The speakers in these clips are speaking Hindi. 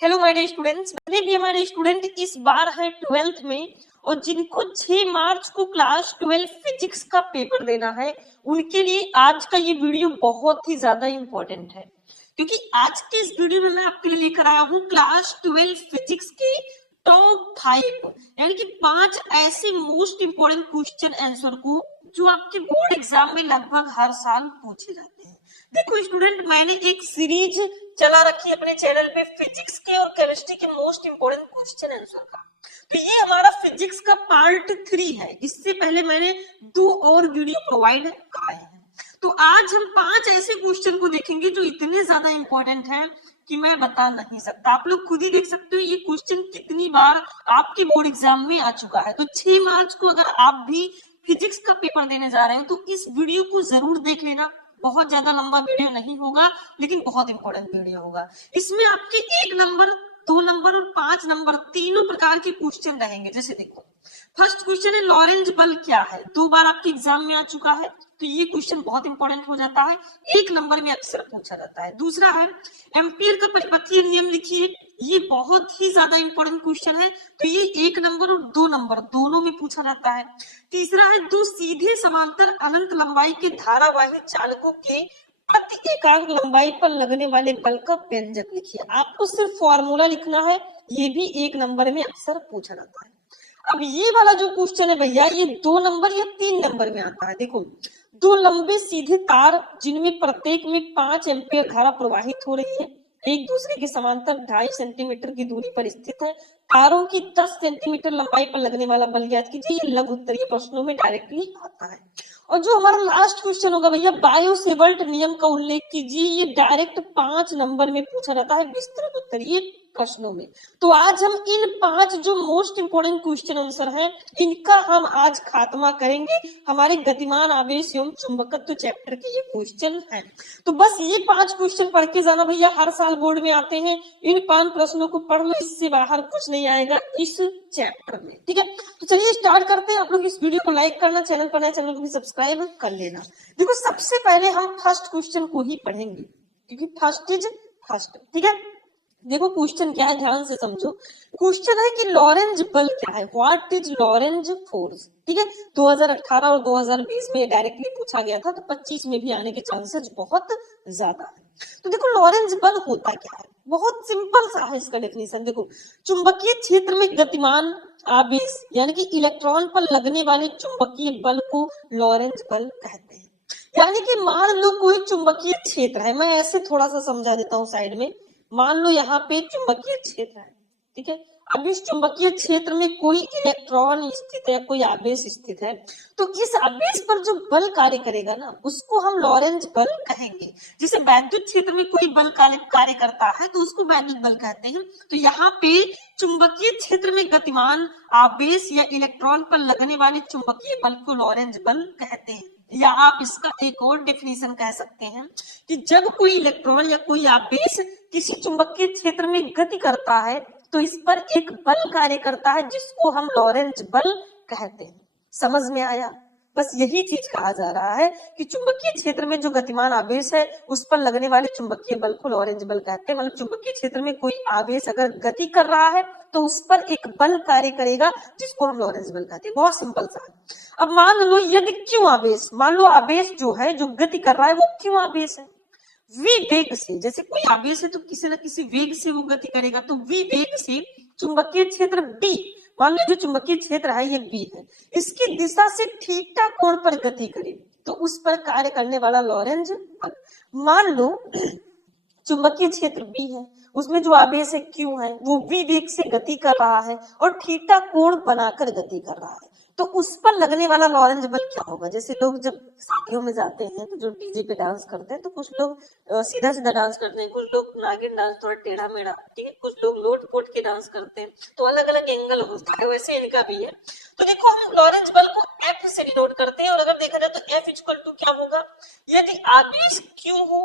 हेलो माय डियर स्टूडेंट्स, मैंने भी हमारे स्टूडेंट इस बार है 12th में और जिनको 6 मार्च को क्लास 12 फिजिक्स का पेपर देना है उनके लिए आज का ये वीडियो बहुत ही ज्यादा इंपॉर्टेंट है, क्योंकि आज के इस वीडियो में मैं आपके लिए लेकर आया हूँ क्लास 12 फिजिक्स के टॉप 5 यानी कि 5 ऐसे मोस्ट इंपोर्टेंट क्वेश्चन आंसर को जो आपके बोर्ड एग्जाम में लगभग हर साल पूछे जाते हैं। देखो स्टूडेंट, मैंने एक सीरीज चला रखी है अपने चैनल पे फिजिक्स के और केमिस्ट्री के मोस्ट इंपोर्टेंट क्वेश्चन आंसर का। तो ये हमारा फिजिक्स का पार्ट 3 है। इससे पहले मैंने 2 और वीडियो प्रोवाइड कराए हैं। तो आज हम 5 ऐसे क्वेश्चन को देखेंगे जो इतने ज्यादा इंपॉर्टेंट हैं कि मैं बता नहीं सकता। आप लोग खुद ही देख सकते हो ये क्वेश्चन कितनी बार आपके बोर्ड एग्जाम में आ चुका है। तो 6 मार्च को अगर आप भी फिजिक्स का पेपर देने जा रहे हो तो इस वीडियो को जरूर देख लेना। बहुत ज्यादा लंबा वीडियो नहीं होगा, लेकिन बहुत इंपॉर्टेंट वीडियो होगा। इसमें आपके 1 नंबर, 2 नंबर और 5 नंबर तीनों प्रकार के क्वेश्चन रहेंगे। जैसे देखो, फर्स्ट क्वेश्चन है लॉरेंज बल क्या है। 2 बार आपके एग्जाम में आ चुका है, तो ये क्वेश्चन बहुत इंपॉर्टेंट हो जाता है, 1 नंबर में अक्सर पूछा जाता है। दूसरा है एम्पियर का परिपथीय नियम लिखिए। ये बहुत ही ज्यादा इंपॉर्टेंट क्वेश्चन है, तो ये 1 नंबर और 2 नंबर दोनों में पूछा जाता है। तीसरा है दो सीधे समांतर अनंत लंबाई के धारावाही चालकों के प्रति एकांक लंबाई पर लगने वाले बल का व्यंजक लिखिए। आपको सिर्फ फॉर्मूला लिखना है, ये भी 1 नंबर में अक्सर पूछा जाता है। अब ये वाला जो क्वेश्चन है भैया, ये 2 नंबर या 3 नंबर में आता है। देखो, 2 लंबे सीधे तार जिनमें प्रत्येक में 5 एम्पियर धारा प्रवाहित हो रही है, एक दूसरे के समांतर 2.5 सेंटीमीटर की दूरी पर स्थित है। तारों की 10 सेंटीमीटर लंबाई पर लगने वाला बल ज्ञात कीजिए। ये लघु उत्तरीय प्रश्नों में डायरेक्टली आता है। और जो हमारा लास्ट क्वेश्चन होगा भैया, बायो-सेवर्ट नियम का उल्लेख कीजिए। ये डायरेक्ट 5 नंबर में पूछा जाता है विस्तृत उत्तरीय प्रश्नों में। तो आज हम इन 5 जो मोस्ट इंपोर्टेंट क्वेश्चन आंसर हैं, इनका हम आज खात्मा करेंगे। हमारे गतिमान आवेश एवं चुंबकत्व चैप्टर के ये क्वेश्चन हैं। तो बस ये 5 क्वेश्चन पढ़ के जाना भैया, हर साल बोर्ड में आते हैं। इन 5 प्रश्नों को पढ़ लो, इससे बाहर कुछ नहीं आएगा इस चैप्टर में। ठीक है, तो चलिए स्टार्ट करते हैं। आप लोग इस वीडियो को लाइक करना, चैनल पर नए चैनल को भी सब्सक्राइब कर लेना। देखो, सबसे पहले हम फर्स्ट क्वेश्चन को ही पढ़ेंगे, क्योंकि फर्स्ट इज फर्स्ट। ठीक है, देखो क्वेश्चन क्या है, ध्यान से समझो। क्वेश्चन है कि लॉरेंज बल क्या है, व्हाट इज लॉरेंज फोर्स। ठीक है, 2018 और 2020 में डायरेक्टली पूछा गया था, तो 25 में भी आने के चांसेस बहुत ज्यादा है। तो देखो, लॉरेंज बल होता क्या है, बहुत सिंपल सा है इसका डेफिनेशन। देखो, चुंबकीय क्षेत्र में गतिमान आवेश यानी कि इलेक्ट्रॉन पर लगने वाले चुंबकीय बल को लॉरेंज बल कहते हैं। यानी कि मान लो कोई चुंबकीय क्षेत्र है, मैं ऐसे थोड़ा सा समझा देता हूँ साइड में। मान लो यहाँ पे चुंबकीय क्षेत्र है, ठीक है। अब इस चुंबकीय क्षेत्र में कोई इलेक्ट्रॉन स्थित है, कोई आवेश स्थित है, तो इस आवेश पर जो बल कार्य करेगा ना, उसको हम लॉरेंज बल कहेंगे। जैसे वैद्युत क्षेत्र में कोई बल कार्य करता है तो उसको वैद्युत बल कहते हैं। तो यहाँ पे चुंबकीय क्षेत्र में गतिमान आवेश या इलेक्ट्रॉन पर लगने वाले चुंबकीय बल को लॉरेंज बल कहते हैं। या आप इसका एक और डेफिनेशन कह सकते हैं कि जब कोई इलेक्ट्रॉन या कोई आवेश किसी चुंबकीय क्षेत्र में गति करता है तो इस पर एक बल कार्य करता है, जिसको हम लॉरेंज बल कहते हैं। समझ में आया? बस यही चीज कहा जा रहा है कि चुंबकीय क्षेत्र में जो गतिमान आवेश है उस पर लगने वाले चुंबकीय बल को लॉरेंज बल कहते हैं। मतलब चुंबकीय क्षेत्र में कोई आवेश अगर गति कर रहा है तो उस पर एक बल कार्य करेगा, जिसको हम लॉरेंज बल कहते हैं। बहुत सिंपल सा है। अब मान लो यदि क्यों आवेश, मान लो आवेश जो है, जो गति कर रहा है, वो क्यों आवेश है, वी वेग से। जैसे कोई आवेश है तो किसी न किसी वेग से वो गति करेगा, तो वी वेग से चुंबकीय क्षेत्र बी, मान लो जो चुंबकीय क्षेत्र है ये बी है, इसकी दिशा से थीटा कोण पर गति करे तो उस पर कार्य करने वाला लॉरेंज बल। मान लो चुंबकीय क्षेत्र बी है, उसमें जो आवेश है क्यू है, वो वी वेग से गति कर रहा है और थीटा कोण बनाकर गति कर रहा है, तो उस पर लगने वाला लॉरेंज बल क्या होगा। जैसे लोग जब शादियों में जाते हैं तो जो डीजे पे डांस करते हैं, तो कुछ लोग सीधा सीधा डांस करते हैं, कुछ लोग नागिन डांस थोड़ा टेढ़ा मेढ़ा, ठीक है, कुछ लोग लोट पोट के डांस करते हैं, तो अलग अलग एंगल होता है। वैसे इनका भी है। तो देखो, हम लॉरेंज बल को एफ से डिनोट करते हैं, और अगर देखा जाए तो एफ इक्वल टू क्या होगा, यदि आवेश क्यू हो,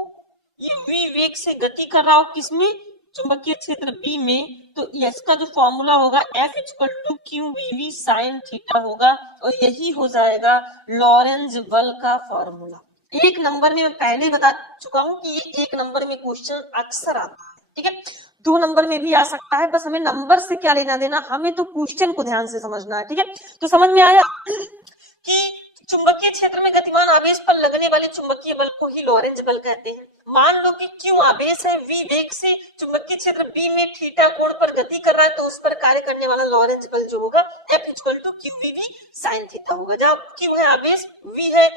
ये वी वेग से गति कर रहा हो किसमें, चुंबकीय क्षेत्र बी में, तो इसका जो फॉर्मूला होगा F equal to Q V V sine theta होगा, और यही हो जाएगा लॉरेंज बल का फॉर्मूला। 1 नंबर में मैं पहले बता चुका हूं कि ये 1 नंबर में क्वेश्चन अक्सर आता है। ठीक है। 2 नंबर में भी आ सकता है, बस हमें नंबर से क्या लेना देना, हमें तो क्वेश्चन को ध्यान से समझना है। ठीक है, तो समझ में आया कि चुंबकीय क्षेत्र में गतिमान आवेश पर लगने वाले चुंबकीय बल को ही लॉरेंज बल कहते हैं। मान लो कि Q आवेश है, V वेग से चुंबकीय क्षेत्र B में थीटा कोण पर गति कर रहा है, तो उस पर कार्य करने वाला लॉरेंज बल जो होगा F equal to QVV sin theta होगा। जहां Q है आवेश, V है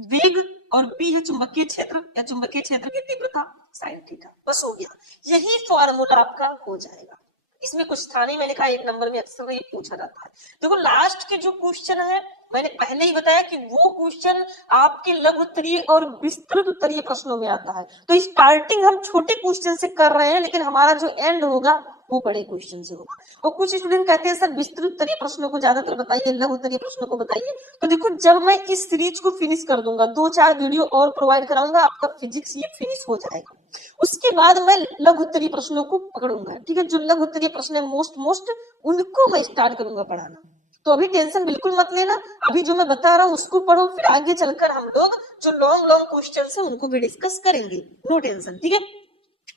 वेग और B है चुंबकीय क्षेत्र या चुंबकीय क्षेत्र की तीव्रता sin थीटा। बस हो गया, यही फॉर्मूला आपका हो जाएगा। इसमें कुछ था नहीं, मैंने कहा 1 नंबर में अक्सर ये पूछा जाता है। देखो लास्ट के जो क्वेश्चन है, मैंने पहले ही बताया कि वो क्वेश्चन आपके लघु उत्तरीय और विस्तृत उत्तरीय प्रश्नों में आता है। तो स्टार्टिंग हम छोटे क्वेश्चन से कर रहे हैं, लेकिन हमारा जो एंड होगा वो बड़े क्वेश्चन से होगा। और कुछ स्टूडेंट कहते हैं सर विस्तृत उत्तरीय प्रश्नों को ज्यादातर बताइए, लघु उत्तरीय प्रश्नों को बताइए। तो देखो जब मैं इस सीरीज को फिनिश कर दूंगा, 2-4 वीडियो और प्रोवाइड कराऊंगा, आपका फिजिक्स ये फिनिश हो जाएगा। उसके बाद मैं लघु उत्तरीय प्रश्नों को पकड़ूंगा। ठीक है, जो लघु उत्तरीय प्रश्न है मोस्ट उनको मैं स्टार्ट करूंगा पढ़ाना। तो अभी टेंशन बिल्कुल मत लेना, अभी जो मैं बता रहा हूँ उसको पढ़ो, फिर आगे चलकर हम लोग जो लॉन्ग क्वेश्चन है उनको भी डिस्कस करेंगे, नो टेंशन। ठीक है,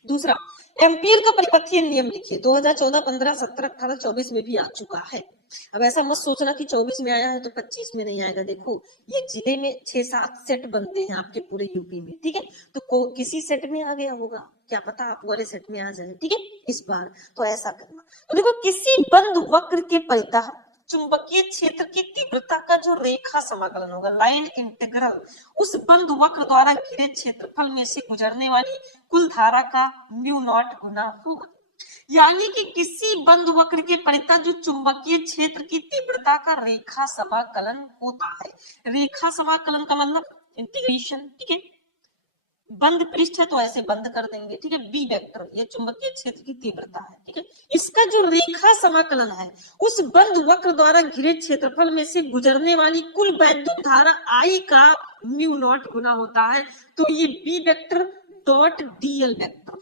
दूसरा एम्पियर का परिपथीय नियम लिखिए। 2014, 15, 17, 18, 24 में भी आ चुका है। अब ऐसा मत सोचना कि 24 में आया है तो 25 में नहीं आएगा। देखो ये जिले में 6-7 सेट बनते हैं आपके पूरे यूपी में। ठीक है, तो किसी सेट में आ गया होगा, क्या पता आप वाले सेट में आ जाए। ठीक है, इस बार तो ऐसा करना। तो देखो किसी बंद वक्र के परितः चुंबकीय क्षेत्र की तीव्रता का जो रेखा समाकलन होगा, लाइन इंटीग्रल, उस बंद वक्र द्वारा घिरे क्षेत्रफल में से गुजरने वाली कुल धारा का म्यू नॉट गुना होगा। यानी कि किसी बंद वक्र के परितः जो चुंबकीय क्षेत्र की तीव्रता का रेखा समाकलन होता है। रेखा समाकलन का मतलब इंटीग्रेशन। ठीक है, बंद पृष्ठ है तो ऐसे बंद कर देंगे। ठीक है, बी वेक्टर ये चुंबकीय क्षेत्र की तीव्रता है। ठीक है, इसका जो रेखा समाकलन है उस बंद वक्र द्वारा घिरे क्षेत्रफल में से गुजरने वाली कुल वैद्युत धारा I का म्यू नॉट गुना होता है। तो ये B vector dot dl vector,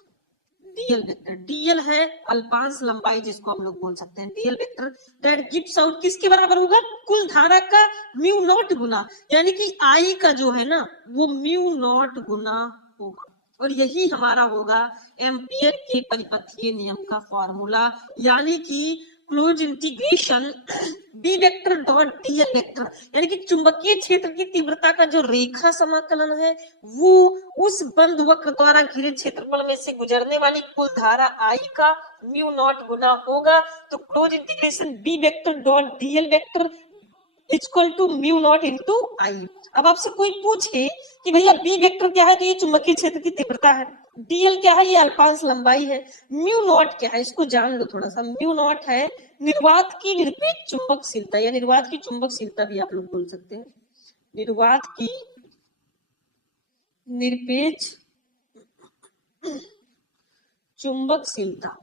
dl vector, dl है अल्पांश लंबाई जिसको हम लोग बोल सकते हैं, dl vector that gives out किसके बराबर होगा, कुल धारा का म्यू नॉट गुना, यानी कि आई का जो है ना वो म्यू नॉट गुना होगा। और यही हमारा होगा एम्पियर के परिपथीय नियम का फॉर्मूला, यानी कि close integration B vector dot dl vector, यानी कि चुंबकीय क्षेत्र की तीव्रता का जो रेखा समाकलन है वो उस बंद वक्र द्वारा घिरे क्षेत्रफल में से गुजरने वाली कुल धारा I का म्यू नॉट गुना होगा। तो close integration B vector dot dl vector equal to mu naught into I. अब आपसे कोई पूछे कि भैया बी वेक्टर क्या है, तो ये चुंबकीय क्षेत्र की तीव्रता है, डीएल क्या है, ये अल्पांश लंबाई है, म्यू नॉट क्या है इसको जान लो थोड़ा सा। म्यू नॉट है निर्वात की निरपेक्ष चुंबकशीलता, या निर्वात की चुंबकशीलता भी आप लोग बोल सकते हैं, निर्वात की निरपेक्ष चुंबकशीलता,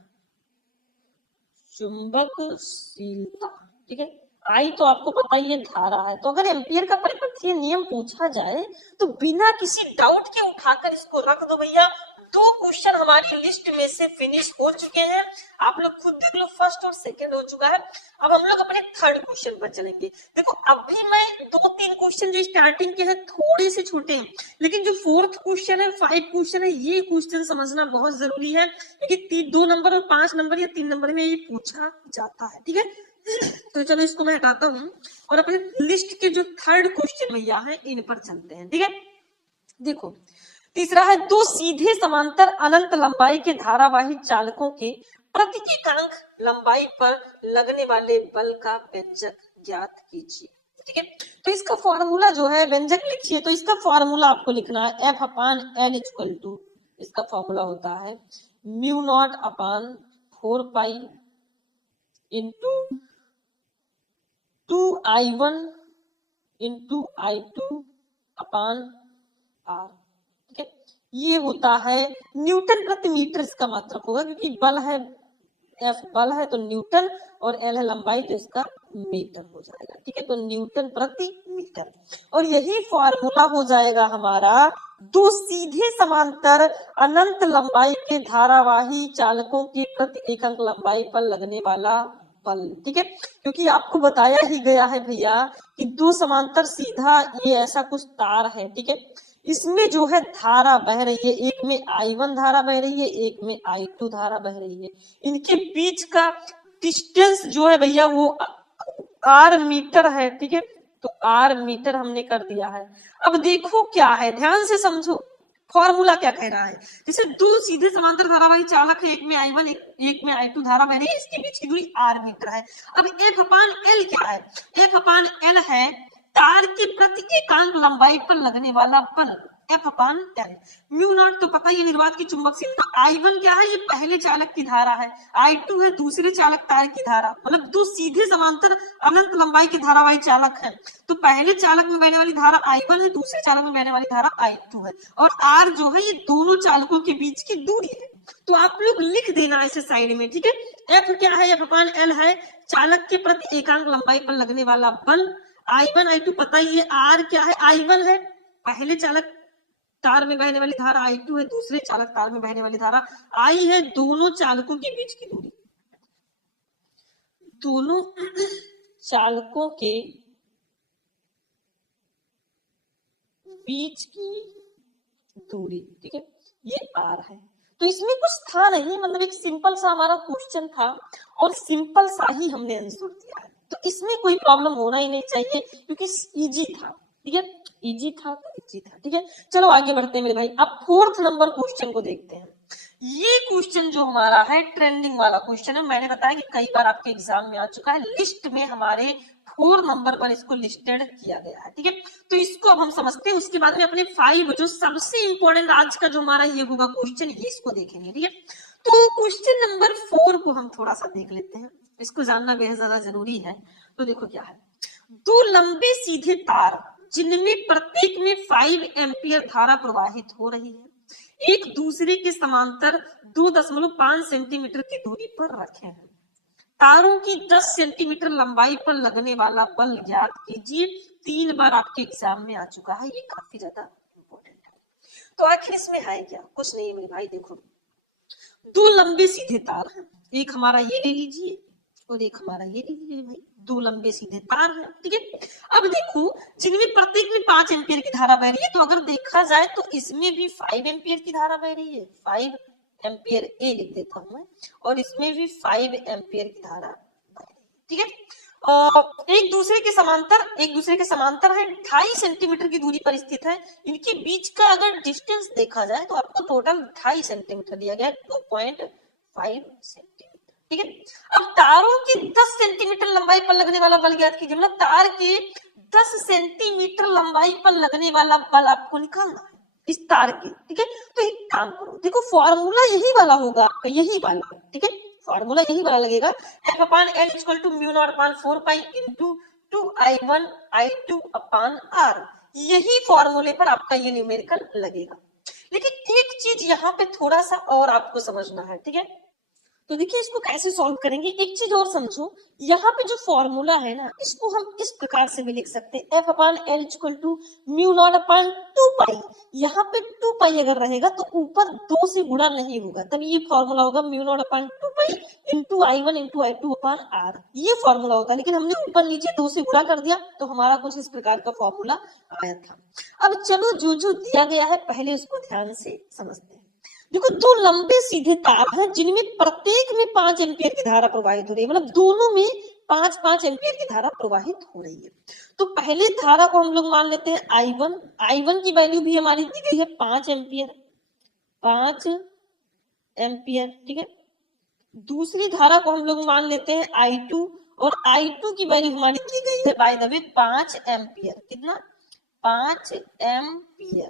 चुंबकशीलता। ठीक है, आई तो आपको पता ही है धारा है। तो अगर एम्पियर का परिपथीय नियम पूछा जाए तो बिना किसी डाउट के उठाकर इसको रख दो भैया। 2 क्वेश्चन हमारी लिस्ट में से फिनिश हो चुके हैं, आप लोग खुद देख लो, फर्स्ट और सेकंड हो चुका है। अब हम लोग अपने थर्ड क्वेश्चन पर चलेंगे। देखो अभी मैं 2-3 क्वेश्चन जो स्टार्टिंग के हैं थोड़े से छोटे हैं, लेकिन जो 4th क्वेश्चन है, 5 क्वेश्चन है, ये क्वेश्चन समझना बहुत जरूरी है, क्योंकि 2 नंबर और 5 नंबर या 3 नंबर में ये पूछा जाता है। ठीक है, तो चलो इसको मैं हटाता हूँ और अपने लिस्ट के जो थर्ड क्वेश्चन भैया है इन पर चलते हैं। ठीक है, देखो तीसरा है 2 सीधे समांतर अनंत लंबाई के धारावाही चालकों के प्रति एकांक लंबाई पर लगने वाले बल का व्यंजक ज्ञात कीजिए। ठीक है, तो इसका फॉर्मूला जो है, व्यंजक लिखिए, तो इसका फॉर्मूला आपको लिखना है F upon L equal to, इसका फॉर्मूला होता है mu naught upon 4 pi into 2I1 into I2 upon R। ठीक है, ये होता है न्यूटन प्रति मीटर, इसका मात्रक होगा, क्योंकि बल है F बल है तो न्यूटन और L है लंबाई तो इसका मीटर हो जाएगा। ठीक है, तो न्यूटन प्रति मीटर, और यही फॉर्मूला हो जाएगा हमारा 2 सीधे समांतर अनंत लंबाई के धारावाही चालकों के प्रति एकांक लंबाई पर लगने वाला बल। ठीक है, क्योंकि आपको बताया ही गया है भैया कि 2 समांतर सीधा ये ऐसा कुछ तार है। ठीक है, इसमें जो है धारा बह रही है, एक में I1 धारा बह रही है, एक में I2 धारा बह रही है। इनके बीच का डिस्टेंस जो है भैया वो R मीटर है, ठीक है। तो R मीटर हमने कर दिया है। अब देखो क्या है, ध्यान से समझो फॉर्मूला क्या कह रहा है। जैसे दो सीधे समांतर धारावाही चालक है, एक में I1 एक में I2 धारा बह रही है, इसके बीच की दूरी R मीटर है। अब F/L क्या है? F/L है तार की प्रति एकांक लंबाई पर लगने वाला बल, F/L। म्यू नॉट तो पता ही, निर्वात की चुंबकशील। तो I1 क्या है? ये पहले चालक की धारा है, I2 है दूसरे चालक तार की धारा, मतलब दो सीधे समांतर अनंत लंबाई के धारावाही चालक है। तो पहले चालक में बहने वाली धारा I1 है, दूसरे चालक में बहने वाली धारा I2 है, और R जो है ये दोनों चालकों के बीच की दूरी है। तो आप लोग लिख देना ऐसे साइड में, ठीक है। F क्या है? F/L है चालक के प्रति एकांक लंबाई पर लगने वाला बल। I1 I2 पता ही है। R क्या है? I1 है पहले चालक तार में बहने वाली धारा, I2 है दूसरे चालक तार में बहने वाली धारा, I है दोनों चालकों के बीच की दूरी, दोनों चालकों के बीच की दूरी, ठीक है। ये R है। तो इसमें कुछ था नहीं, मतलब एक सिंपल सा हमारा क्वेश्चन था और सिंपल सा ही हमने आंसर दिया है। तो इसमें कोई प्रॉब्लम होना ही नहीं चाहिए क्योंकि इजी था, ठीक है। इजी था तो इजी था, ठीक है। चलो आगे बढ़ते हैं मेरे भाई। अब 4th नंबर क्वेश्चन को देखते हैं। ये क्वेश्चन जो हमारा है ट्रेंडिंग वाला क्वेश्चन है। मैंने बताया कि कई बार आपके एग्जाम में आ चुका है, लिस्ट में हमारे 4 नंबर पर इसको लिस्टेड किया गया है, ठीक है। तो इसको अब हम समझते हैं, उसके बाद में अपने 5 जो सबसे इंपॉर्टेंट आज का जो हमारा ये होगा क्वेश्चन, ये इसको देखेंगे, ठीक है। तो क्वेश्चन नंबर 4 को हम थोड़ा सा देख लेते हैं, इसको जानना बेहद ज्यादा जरूरी है। तो देखो क्या है, दो लंबे सीधे तार जिनमें प्रत्येक में 5 एम्पियर धारा प्रवाहित हो रही है, एक दूसरे के समांतर 2.5 सेंटीमीटर की दूरी पर रखे हैं। तारों की 10 सेंटीमीटर लंबाई पर लगने वाला बल ज्ञात कीजिए। 3 बार आपके एग्जाम में आ चुका है, ये काफी ज्यादा इंपॉर्टेंट है। तो आखिर इसमें है क्या? कुछ नहीं मेरे भाई, देखो दो लंबे सीधे तार हैं, एक हमारा ये ले लीजिए और एक हमारा ये ले लीजिए भाई, दो लंबे सीधे तार हैं, ठीक है। अब देखो जिनमें प्रत्येक में 5 एम्पियर की धारा बह रही है, तो अगर देखा जाए तो इसमें भी 5 एम्पियर की धारा बह रही है, 5 एम्पियर ए लिख देता हूं मैं, और इसमें भी 5 एम्पियर की धारा बह रही है, ठीक है। एक दूसरे के समांतर है, 2.5 सेंटीमीटर की दूरी पर स्थित है। इनके बीच का अगर डिस्टेंस देखा जाए तो आपको टोटल 2.5 सेंटीमीटर दिया गया है, 2.5 सेंटीमीटर, ठीक है। अब तारों की 10 सेंटीमीटर लंबाई पर लगने वाला बल ज्ञात कीजिए, मतलब तार के 10 सेंटीमीटर लंबाई पर लगने वाला बल आपको निकालना है इस तार के, ठीक है। तो एक काम करो, देखो फॉर्मूला यही वाला होगा आपका, यही वाला, ठीक है। फॉर्मूला यही वाला लगेगा, F/L = μ0/4 पाई into 2I1 I2 upon R। यही फॉर्मूले पर आपका ये न्यूमेरिकल लगेगा। लेकिन एक चीज यहाँ पे थोड़ा सा और आपको समझना है, ठीक है। तो देखिए इसको कैसे सॉल्व करेंगे, एक चीज और समझो, यहाँ पे जो फॉर्मूला है ना, इसको हम इस प्रकार से भी लिख सकते हैं, F/L = μ0/2 पाई। यहाँ पे 2 पाई अगर रहेगा तो ऊपर 2 से गुणा नहीं होगा, तब ये फॉर्मूला होगा μ0/2 pi into I1 into I2 upon R। ये फॉर्मूला होता है, लेकिन हमने ऊपर नीचे 2 से गुणा कर दिया तो हमारा कुछ इस प्रकार का फॉर्मूला आया था। अब चलो जो जो दिया गया है पहले उसको ध्यान से समझते हैं। देखो दो लंबे सीधे तार हैं जिनमें प्रत्येक में 5 एम्पियर की धारा प्रवाहित हो रही है, मतलब दोनों में 5-5 एम्पियर की धारा प्रवाहित हो रही है। तो पहले धारा को हम लोग मान लेते हैं I1, I1 की वैल्यू भी हमारी दी गई है 5 एम्पियर, 5 एम्पियर, ठीक है। दूसरी धारा को हम लोग मान लेते हैं I2, और I2 की वैल्यू हमारी दी गई है बाय द वे 5 एम्पियर, कितना? 5 एम्पियर,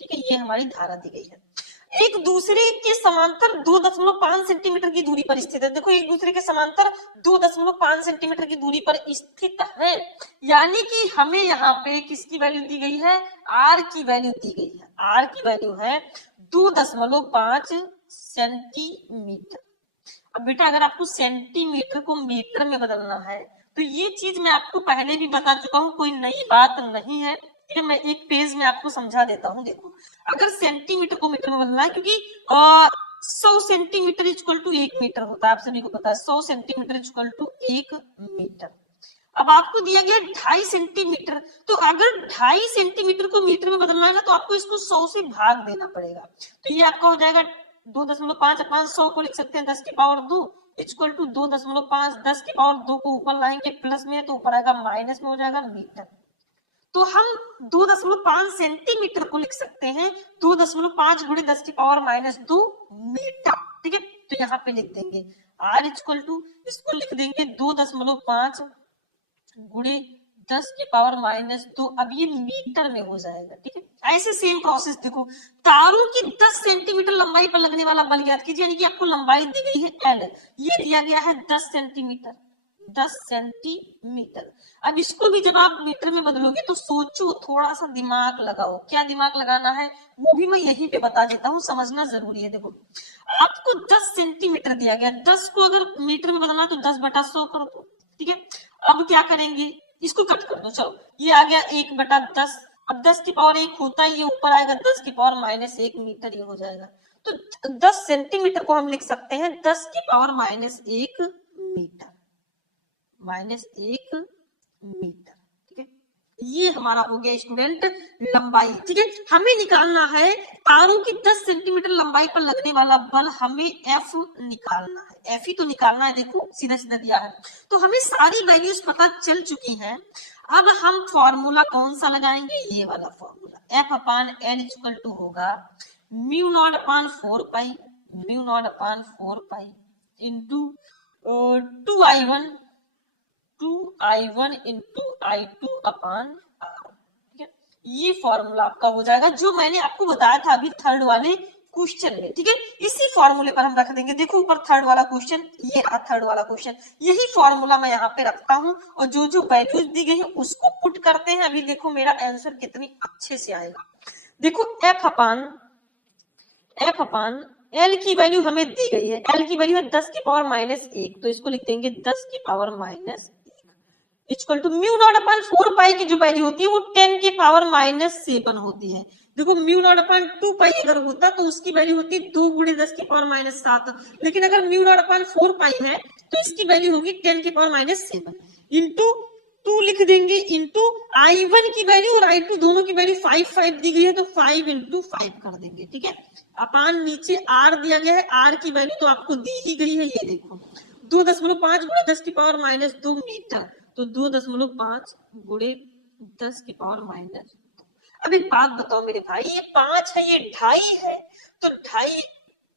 ठीक है। ये हमारी धारा दी गई है, एक दूसरे के समांतर 2.5 सेंटीमीटर की दूरी पर स्थित है। देखो एक दूसरे के समांतर 2.5 सेंटीमीटर की दूरी पर स्थित है, यानी कि हमें यहाँ पे किसकी वैल्यू दी गई है? R की वैल्यू दी गई है। R की वैल्यू है 2.5 सेंटीमीटर। अब बेटा अगर आपको सेंटीमीटर को मीटर में बदलना है तो ये चीज मैं आपको पहले भी बता चुका हूँ, कोई नई बात नहीं है। मैं एक पेज में आपको समझा देता हूँ। देखो अगर सेंटीमीटर को मीटर में बदलना है, क्योंकि 100 सेंटीमीटर = 1 मीटर होता है, आप सभी को पता है 100 सेंटीमीटर = 1 मीटर। अब आपको दिया गया 2.5 सेंटीमीटर, तो अगर 2.5 सेंटीमीटर को मीटर में बदलना है ना तो आपको इसको 100 से भाग देना पड़ेगा। तो ये आपका हो जाएगा 2.5 अपन 100 को लिख सकते हैं 10 की पावर 2 इक्वल टू 2.5 10 की पावर 2 को ऊपर लाएंगे प्लस में तो ऊपर आएगा माइनस में हो जाएगा मीटर। तो हम 2.5 सेंटीमीटर को लिख सकते हैं 2.5 गुणे 10 की पावर -2 मीटर। ठीक है, तो यहाँ पे लिख देंगे r इक्वल टू, इसको लिख देंगे 2.5 गुणे 10 की पावर -2। अब ये मीटर में हो जाएगा। ठीक है, ऐसे सेम प्रोसेस देखो, तारों की 10 सेंटीमीटर लंबाई पर लगने वाला बल ज्ञात कीजिए, यानी कि आपको लंबाई दी गई है L, ये दिया गया है 10 सेंटीमीटर। 10 सेंटीमीटर। अब इसको भी जब आप मीटर में बदलोगे तो सोचो, थोड़ा सा दिमाग लगाओ। क्या दिमाग लगाना है वो भी मैं यहीं पे बता देता हूँ, समझना जरूरी है। देखो आपको 10 सेंटीमीटर दिया गया, 10 को अगर मीटर में बदलना तो 10/100 कर दो। ठीक है, अब क्या करेंगे, इसको कट कर दो। चलो ये आ गया 1/10। अब 10 की पावर 1 होता है, ये ऊपर आएगा 10 की पावर -1 मीटर, ये हो जाएगा। तो 10 सेंटीमीटर को हम लिख सकते हैं 10 की पावर -1 मीटर, -1 मीटर। ठीक है, ये हमारा हो गया स्टूडेंट लंबाई। ठीक है, हमें निकालना है तारों की 10 सेंटीमीटर लंबाई पर लगने वाला बल, हमें F निकालना है। F ही तो निकालना है, देखो सीधा सीधा दिया है। तो हमें सारी वैल्यूज पता चल चुकी हैं। अब हम फॉर्मूला कौन सा लगाएंगे, ये वाला फॉर्मूला। F/L इक्वल टू होगा μ0/4 μ0/4 into 2I1 into I2 upon R। ठीक है, ये फॉर्मूला आपका हो जाएगा जो मैंने आपको बताया था अभी थर्ड वाले क्वेश्चन में। ठीक है, इसी फॉर्मूले पर हम रख देंगे। देखो ऊपर थर्ड वाला क्वेश्चन, ये रहा थर्ड वाला क्वेश्चन, यही फॉर्मूला मैं यहाँ पे रखता हूँ और जो जो वैल्यूज दी गई है उसको पुट करते हैं। अभी देखो मेरा आंसर कितनी अच्छे से आएगा। देखो F/L की वैल्यू हमें दी गई है, L की वैल्यू है 10 की पावर -1, तो इसको लिख देंगे 10 की पावर -1 इक्वल टू μ0/4 की जो वैल्यू होती है वो 10 की पावर -7 होती है। देखो μ0/2 अगर होता तो उसकी वैल्यू होती 2 गुणे 10 की पावर -7, लेकिन अगर μ0/4 है तो इसकी वैल्यू होगी 10 की पावर -7 इंटू 2 लिख देंगे इंटू I1 की वैल्यू और I2 दोनों की वैल्यू 5 दी गई है तो 5 इंटू 5 कर देंगे। ठीक है, अपान नीचे R दिया गया है, R की वैल्यू तो आपको दी ही गई है, ये देखो 2.5 गुणे 10 की पावर -2 मीटर, तो 2.5 गुणे 10 की पावर -2। अब एक बात बताओ मेरे भाई, ये 5 है, ये 2.5 है, तो 2.5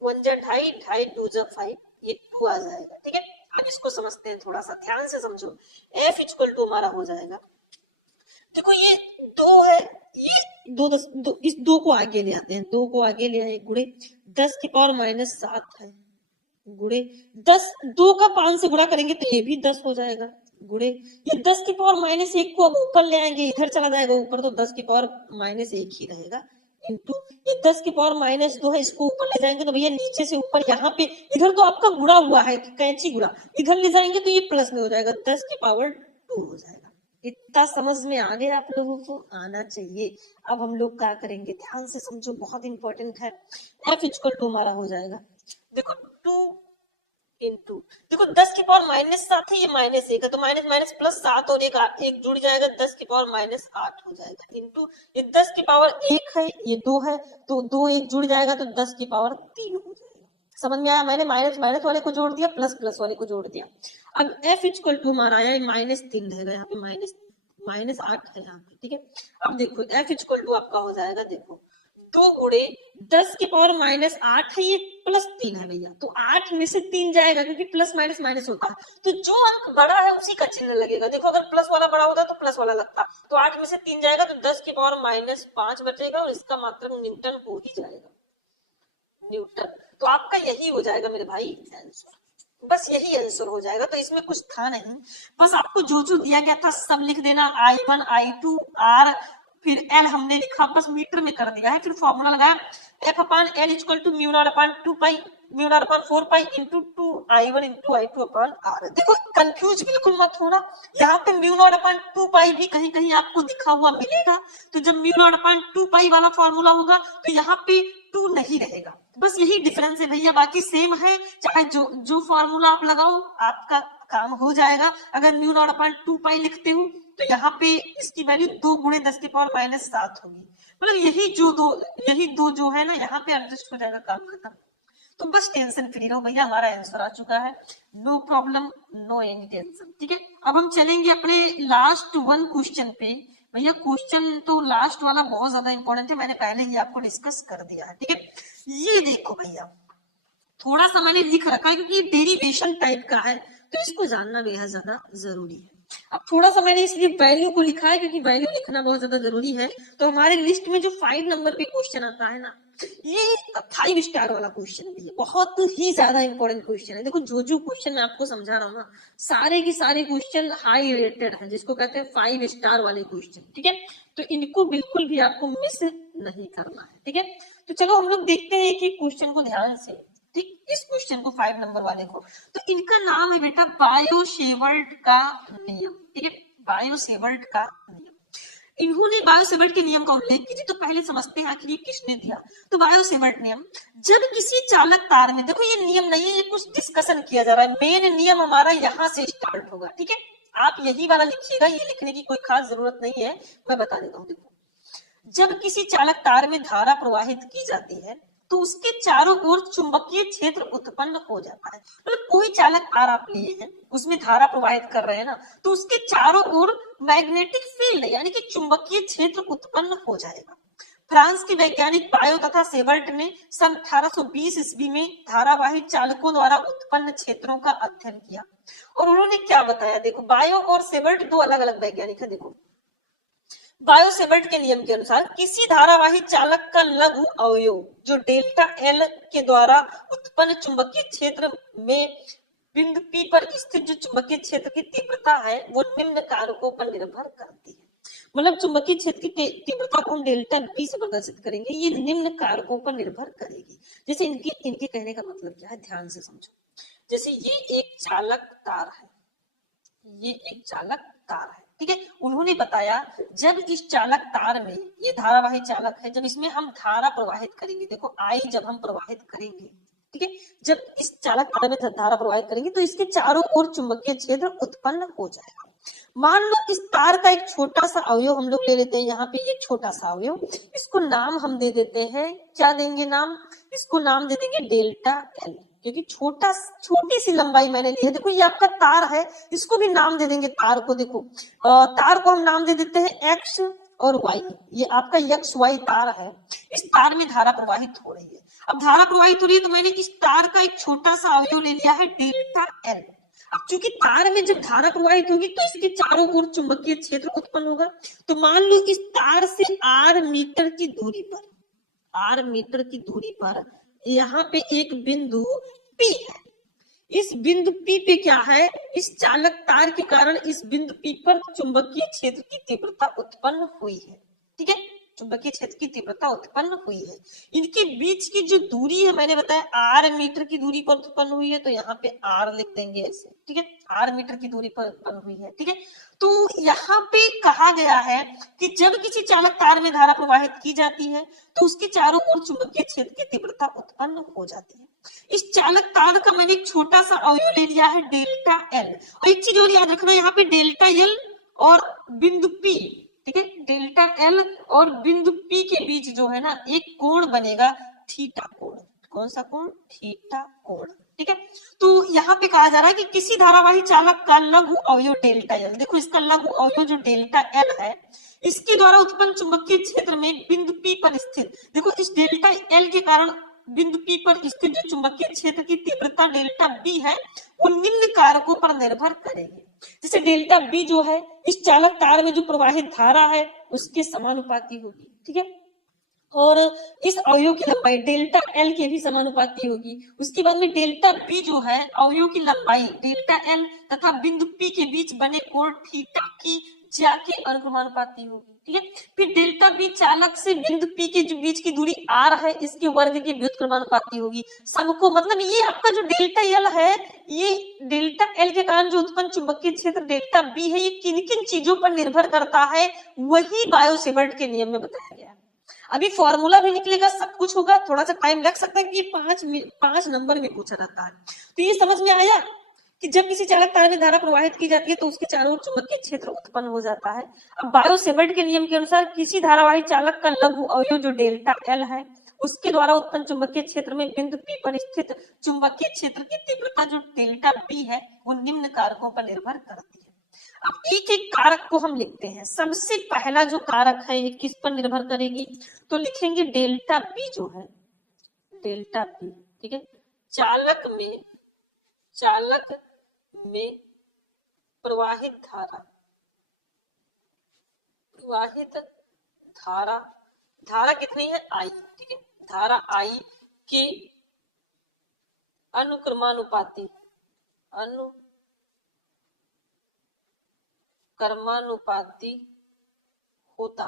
1 जा 2.5, 2.5 2 जा 5, ये 2 आ जाएगा। ठीक है, अब इसको समझते हैं, थोड़ा सा ध्यान से समझो। F इक्वल टू हमारा हो जाएगा, देखो ये 2 है, ये 2 इस 2 को आगे ले आते हैं, 2 को आगे ले आए गुणे 10 की पावर -7 है गुणे 10, 2 का 5 से गुणा करेंगे तो ये भी 10 हो जाएगा गुणे ये 10 की पावर -1 को अब ऊपर ले आएंगे, इधर चला जाएगा ऊपर तो 10 की पावर -1 ही रहेगा इंटू ये 10 की पावर -2 है, इसको ऊपर ले जाएंगे तो भैया नीचे से ऊपर यहाँ पे इधर तो आपका गुणा हुआ है कैंची गुणा, इधर ले जाएंगे तो ये प्लस में हो जाएगा 10 की पावर 2 हो जाएगा। इतना समझ में आ गया आप लोगों को, आना चाहिए। अब हम लोग क्या करेंगे, ध्यान से समझो, बहुत इंपॉर्टेंट है। F इक्वल टू हमारा हो जाएगा, देखो 2 इंटू देखो 10 की पावर -7 है, ये -1 है तो माइनस माइनस प्लस 7 और एक जुड़ जाएगा 10 की पावर -8 हो जाएगा इंटू ये 10 की पावर 1 है, ये 2 है तो 2 1 जुड़ जाएगा तो 10 की पावर 3 हो जाएगा। समझ में आया, मैंने माइनस माइनस वाले को जोड़ दिया, प्लस प्लस वाले को जोड़ दिया। अब F इक्वल टू हमारा आया -3 रहेगा, यहाँ पे -8 है यहाँ पे। ठीक है, अब देखो F इक्वल टू आपका हो जाएगा, देखो 2 गुणे 10 की पावर -8 है, ये +3 है भैया, तो 8 में से 3 जाएगा क्योंकि प्लस माइनस माइनस होता है, तो जो अंक बड़ा है उसी का चिन्ह लगेगा। देखो अगर प्लस वाला बड़ा होता तो प्लस वाला लगता, तो 8 में से 3 जाएगा तो 10 की पावर -5 बचेगा और इसका मात्रक न्यूटन हो ही जाएगा, न्यूटन। तो आपका यही हो जाएगा मेरे भाई आंसर, बस यही आंसर हो जाएगा। तो इसमें कुछ था नहीं, बस आपको जो जो दिया गया था सब लिख देना, I1 I2 R फिर L हमने लिखा, बस मीटर में कर दिया है। फिर फॉर्मूला लगाया F/L equal to μ0/4 into 2I1 into I2 upon R। देखो कंफ्यूज बिल्कुल मत होना, यहाँ पे μ0/2 भी कहीं कहीं आपको दिखा हुआ मिलेगा, तो जब μ0/2 वाला फॉर्मूला होगा तो यहाँ पे 2 नहीं रहेगा, बस यही डिफरेंस है भैया, बाकी सेम है। चाहे जो फॉर्मूला आप लगाओ आपका काम हो जाएगा। अगर म्यू नॉट अपॉन 2 पाई लिखते हो तो यहाँ पे इसकी वैल्यू 2 गुणे 10 की पावर माइनस 7 होगी। मतलब यही दो जो है ना यहाँ पे एडजस्ट हो जाएगा, काम खत्म। तो बस टेंशन फ्री रहो भैया, हमारा आंसर आ चुका है, no problem, no any tension. ठीक है, अब हम चलेंगे अपने लास्ट वन क्वेश्चन पे। भैया क्वेश्चन तो लास्ट वाला बहुत ज्यादा इंपॉर्टेंट है, मैंने पहले ही आपको डिस्कस कर दिया है। ठीक है, ये देखो भैया, थोड़ा सा मैंने लिख रखा है क्योंकि डेरिवेशन टाइप का है तो इसको जानना बेहद ज्यादा जरूरी है। अब थोड़ा सा मैंने इसलिए वैल्यू को लिखा है क्योंकि वैल्यू लिखना बहुत ज्यादा जरूरी है। तो हमारे लिस्ट में जो 5 नंबर पे क्वेश्चन आता है ना, ये 5 स्टार वाला क्वेश्चन है, बहुत ही ज्यादा इंपॉर्टेंट क्वेश्चन है। देखो जो क्वेश्चन मैं आपको समझा रहा हूँ ना, सारे के सारे क्वेश्चन हाई रेटेड है, जिसको कहते हैं 5 स्टार वाले क्वेश्चन। ठीक है, तो इनको बिल्कुल भी आपको मिस नहीं करना है। ठीक है, तो चलो हम लोग देखते हैं कि क्वेश्चन को ध्यान से। ठीक, इस क्वेश्चन को 5 नंबर वाले को, तो इनका नाम है बेटा बायो-सेवर्ट का नियम। ठीक है, बायो-सेवर्ट का नियम। इन्होंने बायो-सेवर्ट के नियम का उल्लेख किया, तो पहले समझते हैं आखिर ये किसने दिया। तो बायो-सेवर्ट नियम, जब किसी चालक तार में, देखो ये नियम नहीं है, ये कुछ डिस्कशन किया जा रहा है, मेन नियम हमारा यहाँ से स्टार्ट होगा। ठीक है, आप यही वाला लिखिएगा, ये लिखने की कोई खास जरूरत नहीं है, मैं बता देता हूँ। देखो, जब किसी चालक तार में धारा प्रवाहित की जाती है तो उसके चारों ओर चुंबकीय क्षेत्र उत्पन्न हो जाता है। मतलब कोई चालक तार आप लिए हैं, उसमें धारा प्रवाहित कर रहे हैं ना, तो उसके चारों ओर मैग्नेटिक फील्ड यानी कि चुंबकीय क्षेत्र उत्पन्न हो जाएगा। फ्रांस के वैज्ञानिक बायो तथा सेवर्ट ने सन 1820 ईस्वी में धारावाही चालकों द्वारा उत्पन्न क्षेत्रों का अध्ययन किया और उन्होंने क्या बताया। देखो, बायो और सेवर्ट दो अलग अलग वैज्ञानिक है। देखो, बायो-सेवर्ट के नियम के अनुसार किसी धारावाही चालक का लघु अवयव जो डेल्टा एल के द्वारा उत्पन्न चुंबकीय क्षेत्र में बिंदु P पर स्थित जो चुंबकीय क्षेत्र की तीव्रता है वो निम्न कारकों पर निर्भर करती है। मतलब चुंबकीय क्षेत्र की तीव्रता को हम डेल्टा P से प्रदर्शित करेंगे, ये निम्न कारकों पर निर्भर करेगी। जैसे इनके कहने का मतलब क्या है, ध्यान से समझो। जैसे ये एक चालक तार है, ये एक चालक तार है। ठीक है, उन्होंने बताया जब इस चालक तार में, ये धारावाही चालक है, जब इसमें हम धारा प्रवाहित करेंगे, देखो आई जब हम प्रवाहित करेंगे, ठीक है, जब इस चालक तार में धारा प्रवाहित करेंगे तो इसके चारों ओर चुंबकीय क्षेत्र उत्पन्न हो जाएगा। मान लो इस तार का एक छोटा सा अवयव हम लोग ले लेते हैं, यहाँ पे ये छोटा सा अवयव, इसको नाम हम दे देते हैं, क्या देंगे नाम, इसको नाम दे देंगे डेल्टा एल, क्योंकि छोटी सी लंबाई मैंने ली है। देखो ये आपका तार है, इसको भी नाम दे देंगे तार को। देखो तार को हम नाम दे देते हैं एक्स और वाई, ये आपका एक्स वाई तार है। इस तार में धारा प्रवाहित हो रही है। अब धारा प्रवाहित हो रही है तो मैंने इस तार का एक छोटा सा अवयव ले लिया है डेल्टा एल। अब चूंकि तार में जब धारा प्रवाहित होगी तो इसके चारों ओर चुंबकीय क्षेत्र उत्पन्न होगा। तो मान लो इस तार से आर मीटर की दूरी पर यहाँ पे एक बिंदु P है। इस बिंदु P पे क्या है, इस चालक तार के कारण इस बिंदु P पर चुंबकीय क्षेत्र की तीव्रता उत्पन्न हुई है। ठीक है, चुंबकीय क्षेत्र की तीव्रता उत्पन्न हुई है। इनके बीच की जो दूरी है, मैंने बताया आर मीटर की दूरी पर उत्पन्न हुई है, तो यहाँ पे आर लिख देंगे ऐसे। ठीक है, आर मीटर की दूरी पर उत्पन्न हुई है। ठीक है, तो यहाँ पे कहा गया है कि जब किसी चालक तार में धारा प्रवाहित की जाती है तो उसके चारों ओर चुंबकीय क्षेत्र की तीव्रता उत्पन्न हो जाती है। इस चालक तार का मैंने एक छोटा सा अवयव ले लिया है डेल्टा एल, और एक चीज और याद रखना, यहाँ पे डेल्टा एल और बिंदु P, ठीक है, डेल्टा एल और बिंदु P के बीच जो है ना एक कोण बनेगा, थीटा कोण। कौन सा कोण, थीटा कोण। ठीक है, तो यहाँ पे कहा जा रहा है कि किसी धारावाही चालक का लघु अवयव डेल्टा एल, देखो इसका लघु अवयव जो डेल्टा एल है, इसके द्वारा उत्पन्न चुंबकीय क्षेत्र में बिंदु P पर स्थित, देखो इस डेल्टा एल के कारण बिंदु P पर स्थित जो चुंबकीय क्षेत्र की तीव्रता डेल्टा B है वो निम्न कारकों पर निर्भर करेगी। जैसे डेल्टा B जो है इस चालक तार में जो प्रवाहित धारा है उसके समानुपाती होगी। ठीक है, और इस अवयव की लंबाई डेल्टा एल के भी समानुपाती होगी। उसके बाद में डेल्टा बी जो है अवयव की लंबाई डेल्टा एल तथा बिंदु P के बीच बने कोण थीटा की ज्या के अनुक्रमानुपाती होगी। ठीक है, फिर डेल्टा बी चालक से बिंदु P के जो बीच की दूरी r है इसके वर्ग के व्युत्क्रमानुपाती होगी। सबको मतलब ये आपका जो डेल्टा एल है, ये डेल्टा एल के कारण जो उत्पन्न चुंबकीय क्षेत्र डेल्टा बी है, ये किन किन चीजों पर निर्भर करता है वही बायो-सेवर्ट के नियम में बताया गया है। अभी फॉर्मूला भी निकलेगा, सब कुछ होगा, थोड़ा सा टाइम लग सकता है कि 5 नंबर में पूछा रहता है। तो ये समझ में आया कि जब किसी चालक तार में धारा प्रवाहित की जाती है तो उसके चारों ओर चुंबकीय क्षेत्र उत्पन्न हो जाता है। अब बायो-सेवर्ट के नियम के अनुसार किसी धारावाही चालक का लघु अवयव जो डेल्टा एल है उसके द्वारा उत्पन्न चुंबकीय क्षेत्र में बिंदु पी पर स्थित चुंबकीय क्षेत्र की तीव्रता जो डेल्टा पी है वो निम्न कारकों पर निर्भर करती है। अब एक एक कारक को हम लिखते हैं। सबसे पहला जो कारक है ये किस पर निर्भर करेगी, तो लिखेंगे डेल्टा पी जो है, डेल्टा पी, ठीक है। चालक में प्रवाहित धारा कितनी है, आई, ठीक है। धारा आई के अनुक्रमानुपाती होता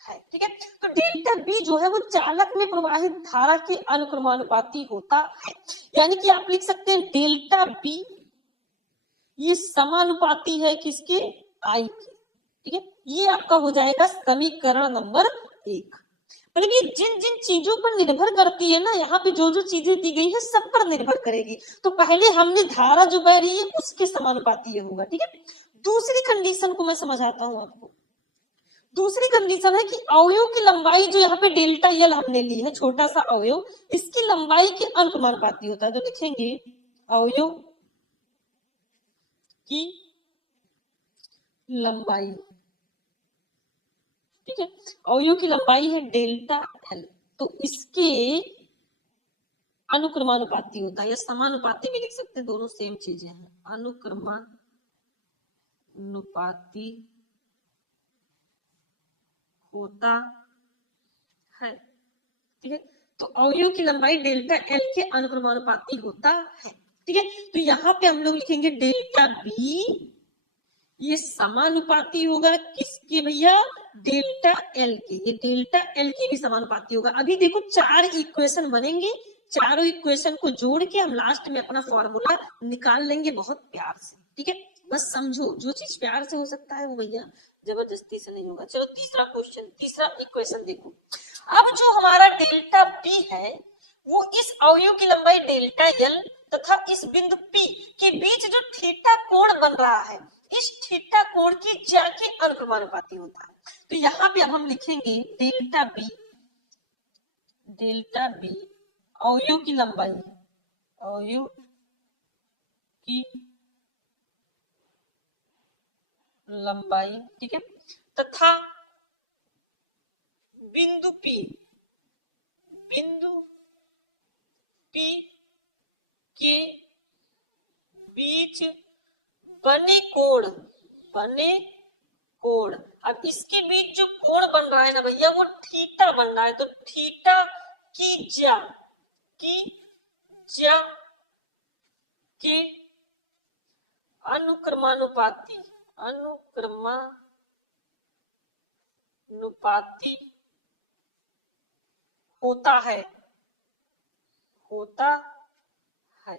है, ठीक है। तो डेल्टा बी जो है वो चालक में प्रवाहित धारा के अनुक्रमानुपाती होता है, यानी कि आप लिख सकते हैं डेल्टा बी ये समानुपाती है किसके, आई के, ठीक है। ये आपका हो जाएगा समीकरण नंबर 1। मतलब ये जिन जिन चीजों पर निर्भर करती है ना, यहाँ पे जो जो चीजें दी गई है सब पर निर्भर करेगी। तो पहले हमने धारा जो बह रही है उसके समानुपाती होगा, ठीक है। दूसरी कंडीशन को मैं समझाता हूँ आपको। दूसरी कंडीशन है कि अवयव की लंबाई जो यहाँ पे डेल्टा एल हमने ली है, छोटा सा अवयव, इसकी लंबाई के अनुक्रमानुपाती होता है। तो लिखेंगे अवयव की लंबाई, ठीक है। अवयव की लंबाई है डेल्टा एल, तो इसके अनुक्रमानुपाती होता है या समानुपाती भी लिख सकते हैं, दोनों सेम चीजें हैं। अनुक्रमानुपाती होता है, ठीक है। तो अवयव की लंबाई डेल्टा एल के अनुक्रमानुपाती होता है, ठीक है। तो यहाँ पे हम लोग लिखेंगे डेल्टा बी ये समानुपाती होगा किसके भैया, डेल्टा एल के। ये डेल्टा एल के भी समानुपाती होगा। अभी देखो 4 इक्वेशन बनेंगे, चारों इक्वेशन को जोड़ के हम लास्ट में अपना फॉर्मूला निकाल लेंगे बहुत प्यार से, ठीक है। बस समझो, जो चीज प्यार से हो सकता है वो भैया जबरदस्ती से नहीं होगा। चलो तीसरा क्वेश्चन, तीसरा इक्वेशन देखो। अब जो हमारा डेल्टा बी है वो इस अवयव की लंबाई डेल्टा एल तथा इस बिंदु पी के बीच जो थीटा कोण बन रहा है, इस थीटा कोण की ज्या के अनुक्रमानुपाती होता है। तो यहाँ पे अब हम लिखेंगे डेल्टा बी अवयव की लंबाई, ठीक है, तथा बिंदु पी के बीच बने कोण। अब इसके बीच जो कोण बन रहा है ना भैया वो थीटा बन रहा है। तो थीटा की ज्या के अनुक्रमानुपाती होता है,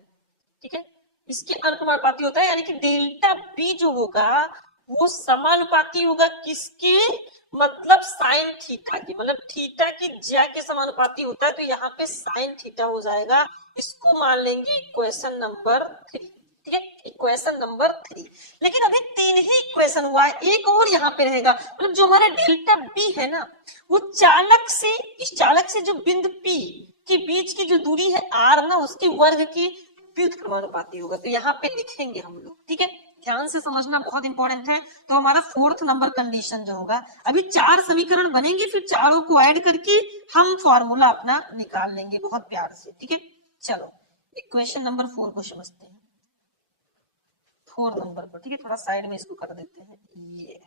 ठीक है। इसके अनुक्रमानुपाती होता है, यानी कि डेल्टा बी जो होगा वो समानुपाती होगा किसके, मतलब साइन थीटा की, मतलब थीटा की ज्या के समानुपाती होता है। तो यहाँ पे साइन थीटा हो जाएगा। इसको मान लेंगे इक्वेशन नंबर 3, ठीक है, इक्वेशन नंबर 3। लेकिन अभी 3 ही इक्वेशन हुआ है, एक और यहाँ पे रहेगा। मतलब जो हमारा डेल्टा बी है ना वो इस चालक से जो बिंदु पी के बीच की जो दूरी है आर ना, उसके वर्ग की व्युत्क्रमानुपाती होगा। तो यहाँ पे लिखेंगे हम लोग, ठीक है। ध्यान से समझना, बहुत इंपॉर्टेंट है। तो हमारा 4th नंबर कंडीशन जो होगा, अभी 4 समीकरण बनेंगे, फिर चारों को ऐड करके हम फॉर्मूला अपना निकाल लेंगे बहुत प्यार से, ठीक है। चलो इक्वेशन नंबर 4 को समझते हैं, 4 नंबर पर, ठीक है। थोड़ा साइड में इसको कर देते हैं। ये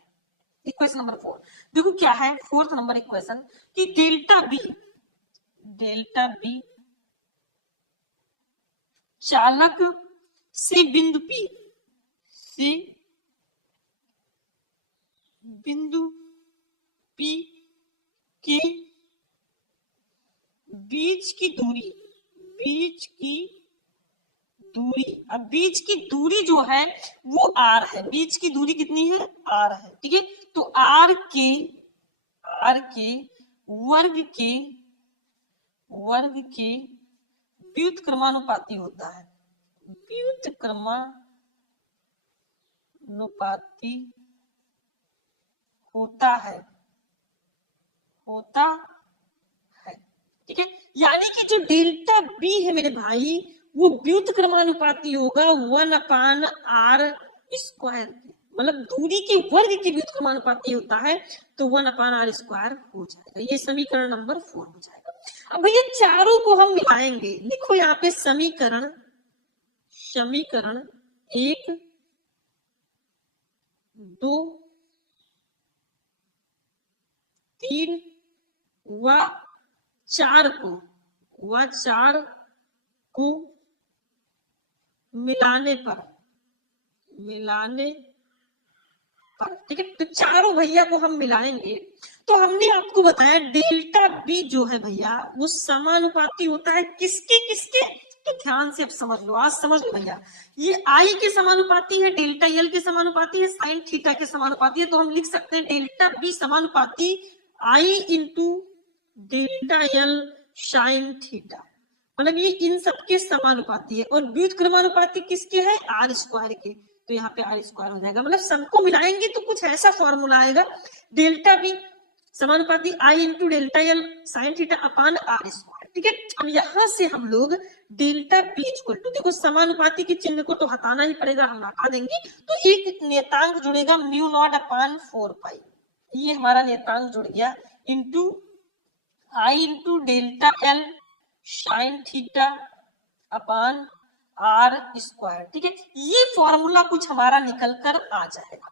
इक्वेशन नंबर 4 देखो क्या है, 4th नंबर इक्वेशन कि डेल्टा बी चालक से बिंदु पी के बीच की दूरी, अब बीच की दूरी जो है वो आर है। बीच की दूरी कितनी है, आर है, ठीक है। तो आर के वर्ग के वर्ग के व्युत्क्रमानुपाती होता है, व्युत्क्रमानुपाती होता है, ठीक है। यानी कि जो डेल्टा बी है मेरे भाई वो व्युत्क्रमानुपाती होगा 1/r², मतलब दूरी के वर्ग के व्युत्क्रमानुपाती होता है, तो 1/r² हो जाएगा। ये समीकरण नंबर 4 हो जाएगा। अब भैया चारों को हम मिलाएंगे, लिखो यहाँ पे समीकरण 1, 2, 3 व 4 को मिलाने पर, ठीक है। तो चारों भैया को हम मिलाएंगे, तो हमने आपको बताया डेल्टा बी जो है भैया वो समानुपाती होता है किसके किसके, तो ध्यान से अब समझ लो, आज समझ लो भैया, ये आई के समानुपाती है, डेल्टा एल के समानुपाती है, साइन थीटा के समानुपाती है। तो हम लिख सकते हैं डेल्टा बी समानुपाती I into delta L sine theta, मतलब ये इन सबके समानुपाती है। और व्युत्क्रमानुपाती किसके है, r² के, तो यहाँ पे r² हो जाएगा। मतलब सबको मिलाएंगे तो कुछ ऐसा फॉर्मूला आएगा, डेल्टा बी समानुपाती I into delta L sine theta upon r², ठीक है। अब यहाँ से हम लोग डेल्टा बी इक्वल टू, देखो समानुपाती के चिन्ह को तो हटाना ही पड़ेगा, हम हटा देंगे, तो एक नियतांक जुड़ेगा μ0/4π, ये हमारा नियतांक जुड़ गया, into I into delta L sine theta upon r², ठीक है। ये फॉर्मूला कुछ हमारा निकल कर आ जाएगा,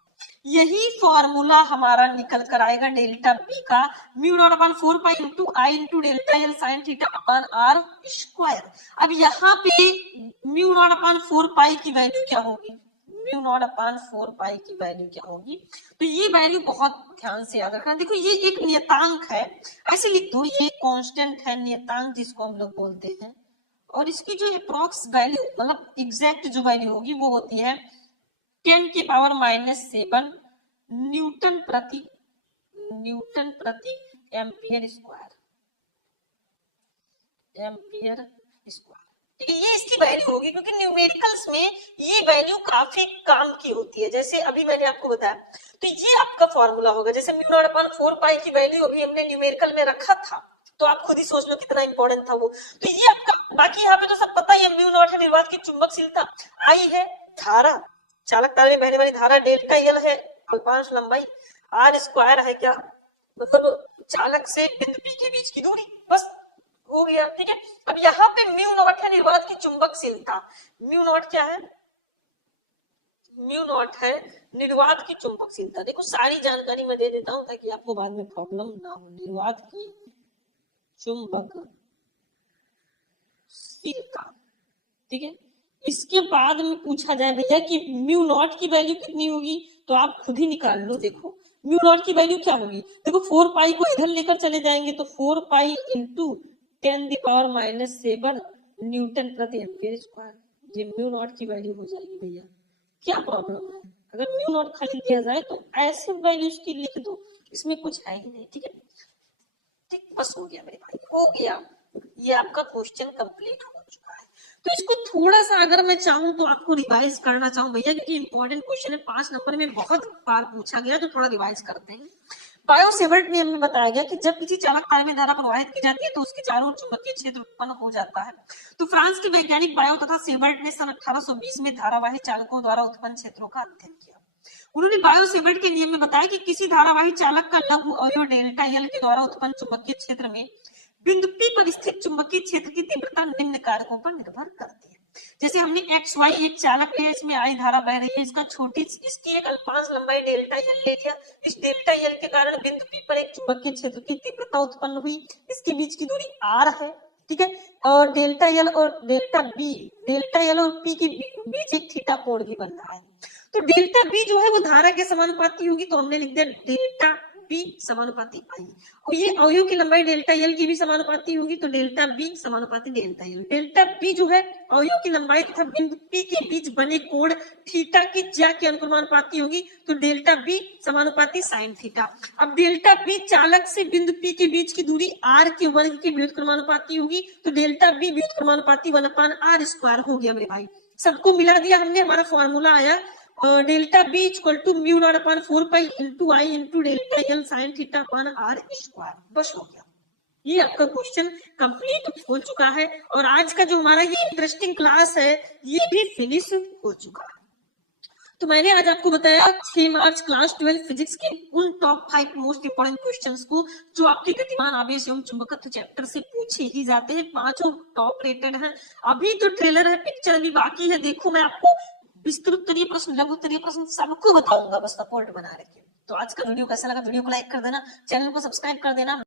यही फॉर्मूला हमारा निकल कर आएगा डेल्टा बी का μ0/4π into I into delta L sine theta upon r²। अब यहाँ पे μ0/4π की वैल्यू क्या होगी, μ0/4π की वैल्यू क्या होगी, तो ये वैल्यू बहुत ध्यान से याद रखना। देखो ये एक नियतांक है, ऐसे लिख दो, ये कांस्टेंट है, नियतांक जिसको हम लोग बोलते हैं, और इसकी जो अप्रॉक्स वैल्यू मतलब एग्जैक्ट जो वैल्यू होगी वो होती है 10⁻⁷ न्यूटन प्रति एम्पियर स्क्वायर, ठीक है। ये इसकी वैल्यू होगी, क्योंकि न्यूमेरिकल्स में ये वैल्यू काफी काम की होती है। जैसे अभी मैंने आपको बताया, तो ये आपका फॉर्मूला होगा, जैसे μ0/4π की वैल्यू अभी हमने न्यूमेरिकल में रखा था, तो आप खुद ही सोच लो कितना इंपॉर्टेंट था वो। तो ये आपका, बाकी यहाँ पे तो सब पता ही है, μ0 है निर्वात की चुंबकशीलता, आई है धारा, चालक तारे में बहने वाली धारा, डेल्टा एल है अल्पांश लंबाई, r² है क्या, मतलब चालक से बिंदु P के बीच की दूरी, बस हो गया, ठीक है। अब यहाँ पे μ0 है निर्वात की चुंबकशीलता, μ0 क्या है, μ0 है निर्वात की चुंबकशीलता। देखो सारी जानकारी मैं दे देता हूं ताकि आपको बाद में प्रॉब्लम ना हो। निर्वात की चुंबकशीलता, ठीक है। इसके बाद में पूछा जाए भैया कि μ0 की वैल्यू कितनी होगी, तो आप खुद ही निकाल लो। देखो μ0 की वैल्यू क्या होगी, देखो 4π को इधर लेकर चले जाएंगे तो 4π इंटू 10⁻⁷ न्यूटन प्रति एम्पियर स्क्वायर, ये μ0 की वैल्यू हो जाएगी भैया। क्या प्रॉब्लम है, अगर μ0 खाली दिया जाए तो ऐसे वैल्यू की लिख दो, इसमें कुछ है ही नहीं, ठीक है। ठीक, बस हो गया मेरे भाई, हो गया, ये आपका क्वेश्चन कंप्लीट हो चुका है। तो इसको थोड़ा सा अगर मैं चाहूँ तो आपको रिवाइज करना चाहूँ भैया, क्योंकि इंपॉर्टेंट क्वेश्चन है, 5 नंबर में बहुत बार पूछा गया, तो थोड़ा रिवाइज करते हैं। बायो-सेवर्ट नियम में बताया गया कि जब किसी चालक तार में धारा प्रवाहित की जाती है तो उसके चारों ओर चुंबकीय क्षेत्र उत्पन्न हो जाता है। तो फ्रांस के वैज्ञानिक बायो तथा सेवर्ट ने सन 1820 में धारावाही चालकों द्वारा उत्पन्न क्षेत्रों का अध्ययन किया। उन्होंने बायो-सेवर्ट के नियम में बताया कि किसी धारावाही चालक का लघु अवयव डेल्टा एल के द्वारा उत्पन्न चुंबकीय क्षेत्र में बिंदु P पर स्थित चुंबकीय क्षेत्र की तीव्रता निम्न कारकों पर निर्भर करती है। जैसे हमने XY एक चालक लिया, इसमें आई धारा बह रही है, इसका छोटी, इसकी एक अल्पांश लंबाई डेल्टा एल ले लिया, इस डेल्टा एल के कारण बिंदु P पर एक चुंबकीय क्षेत्र की तीव्रता उत्पन्न हुई, इसके बीच की दूरी r है, ठीक है। और डेल्टा एल और P के बीच एक थीटा कोण भी बन रहा है। तो डेल्टा बी जो है वो धारा के समानुपाती होगी, तो हमने लिख दिया डेल्टा P बी समानुपाती आई। और ये अवयव की लंबाई डेल्टा एल की भी समानुपाती होगी, तो डेल्टा बी समानुपाती डेल्टा एल। डेल्टा बी जो है अवयव की लंबाई तथा बिंदु पी के बीच बने कोण थीटा की ज्या के अनुपाती होगी, तो डेल्टा बी समानुपाती साइन थीटा। अब डेल्टा बी चालक से बिंदु पी के बीच की दूरी आर के वर्ग के व्युत्क्रमानुपाती होगी, तो डेल्टा बी व्युत्क्रमानुपाती 1/r² हो गया मेरे भाई। सबको मिला दिया हमने, हमारा फॉर्मूला आया delta B equal to mu naught upon 4 pi into I into delta L sine theta upon R square. बस हो गया, ये आपका क्वेश्चन कंप्लीट हो चुका है और आज का जो हमारा ये इंटरेस्टिंग क्लास है ये भी फिनिश हो चुका है। तो मैंने आज आपको बताया 6 मार्च क्लास 12 फिजिक्स के उन टॉप 5 मोस्ट इंपोर्टेंट क्वेश्चंस को जो आपके गतिमान आवेश एवं चुंबकत्व चैप्टर से पूछे ही जाते हैं। पांचों टॉप रेटेड हैं। अभी तो ट्रेलर है, पिक्चर अभी बाकी है। देखो मैं आपको विस्तृत उत्तरीय प्रश्न, लघु उत्तरीय प्रश्न सबको बताऊंगा, बस सपोर्ट बना रखिए। तो आज का वीडियो कैसा लगा, वीडियो को लाइक कर देना, चैनल को सब्सक्राइब कर देना।